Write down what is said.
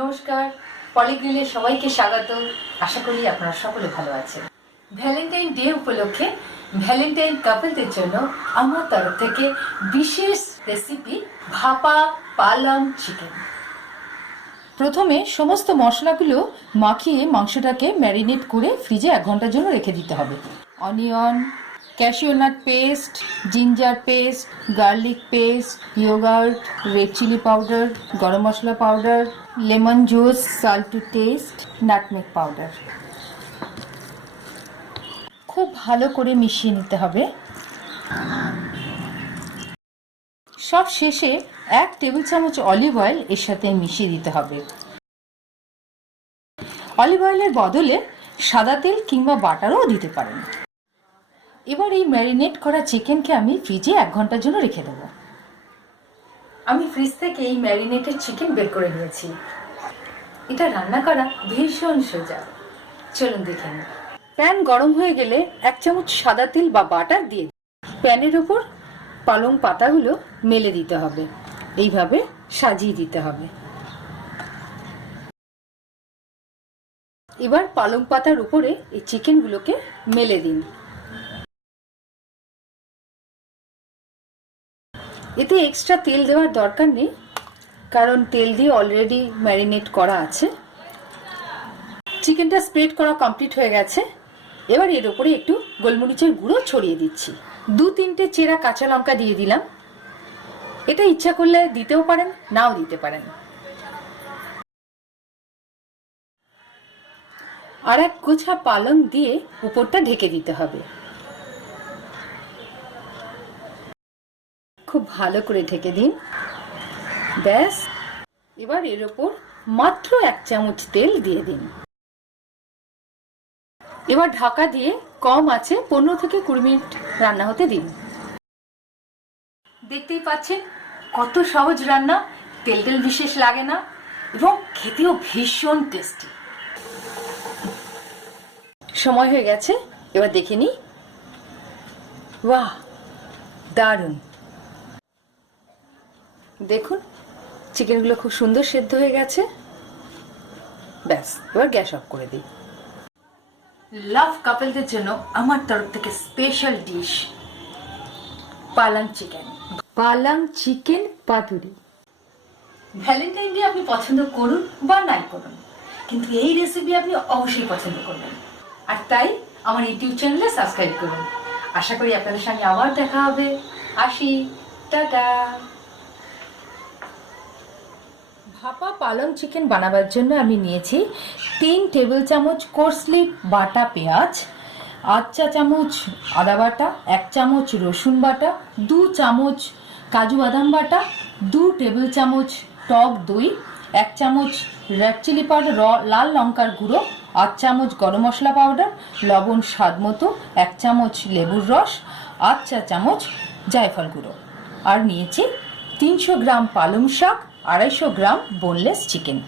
নমস্কার, পলিগ্রিলে সবাইকে স্বাগত। আশা করি আপনারা সকলে ভালো আছেন। ভ্যালেন্টাইন ডে উপলক্ষে ভ্যালেন্টাইন কাপলদের জন্য আমার তরফ থেকে বিশেষ রেসিপি ভাপা পালং চিকেন। প্রথমে সমস্ত মশলাগুলো মাখিয়ে মাংসটাকে ম্যারিনেট করে ফ্রিজে 1 ঘন্টার জন্য রেখে দিতে হবে। Onion, cashew nut paste, ginger paste, garlic paste, yoghurt, red chilli powder, garam masala powder, lemon juice, salt to taste, nutmeg powder খুব ভালো করে মিশিয়ে নিতে হবে। সব শেষে 1 টেবিল চামচ অলিভ অয়েল এর সাথে মিশিয়ে দিতে হবে। অলিভ অয়েলের বদলে সাদা তেল কিংবা বাটারও দিতে পারেন। এবার এই ম্যারিনেট করা চিকেনকে আমি ফ্রিজে 1 ঘন্টার জন্য রেখে দেবো। আমি ফ্রিজ থেকে এই ম্যারিনেটেড চিকেন বের করে নিয়েছি। এটা রান্না করা ভীষণ সোজা, চলুন দেখে নিই। প্যান গরম হয়ে গেলে 1 চামচ সাদা তেল বা বাটার দিয়ে প্যানের উপর পালং পাতাগুলো মেলে দিতে হবে। এইভাবে সাজিয়ে দিতে হবে। এবার পালং পাতার উপরে এই চিকেনগুলোকে মেলে দিন। এতে এক্সট্রা তেল দেওয়ার দরকার নেই, কারণ তেল দিয়ে অলরেডি ম্যারিনেট করা আছে। চিকেনটা স্প্রেড করা কমপ্লিট হয়ে গেছে। এবার এর উপরে একটু গোলমরিচের গুঁড়ো ছড়িয়ে দিচ্ছি। 2-3টে চেরা কাঁচা লঙ্কা দিয়ে দিলাম। এটা ইচ্ছা করলে দিতেও পারেন, নাও দিতে পারেন। আর 1 গোছা পালং দিয়ে উপরটা ঢেকে দিতে হবে। খুব ভালো করে ঢেকে দিন। ব্যাস, এবার এর উপর মাত্র 1 চামচ তেল দিয়ে দিন। এবার ঢাকা দিয়ে কম আঁচে 15 থেকে 20 মিনিট রান্না হতে দিন। দেখতেই পাচ্ছেন কত সহজ রান্না, তেল বিশেষ লাগে না এবং খেতেও ভীষণ টেস্টি। সময় হয়ে গেছে, এবার দেখে নিই। বাহ, দারুণ! দেখুন চিকেনগুলো খুব সুন্দর সেদ্ধ হয়ে গেছে। ব্যাস, এবার গ্যাস অফ করে দিই। লাভ কাপলদের জন্য আমার তরফ থেকে স্পেশাল ডিশ পালং চিকেন। পালং চিকেন পাতুরি। ভ্যালেন্টাইন ডে আপনি পছন্দ করুন বা নাই করুন, কিন্তু এই রেসিপি আপনি অবশ্যই পছন্দ করবেন। আর তাই আমার ইউটিউব চ্যানেলে সাবস্ক্রাইব করুন। আশা করি আপনাদের সঙ্গে আবার দেখা হবে। আসি, টাটা। ভাপা পালং চিকেন বানাবার জন্য আমি নিয়েছি 3 টেবিল চামচ কোর্সলি বাটা পেঁয়াজ, 8 চা চামচ আদা বাটা, 1 চামচ রসুন বাটা, 2 চামচ কাজু বাদাম বাটা, 2 টেবিল চামচ টক দই, 1 চামচ রেড চিলি পাউডার, লাল লঙ্কার গুঁড়ো, 8 চামচ গরম মশলা পাউডার, লবণ স্বাদ মতো, 1 চামচ লেবুর রস, 8 চা চামচ জায়ফল গুঁড়ো। আর নিয়েছি 300 গ্রাম পালং শাক, 250 গ্রাম বোনলেস চিকেন।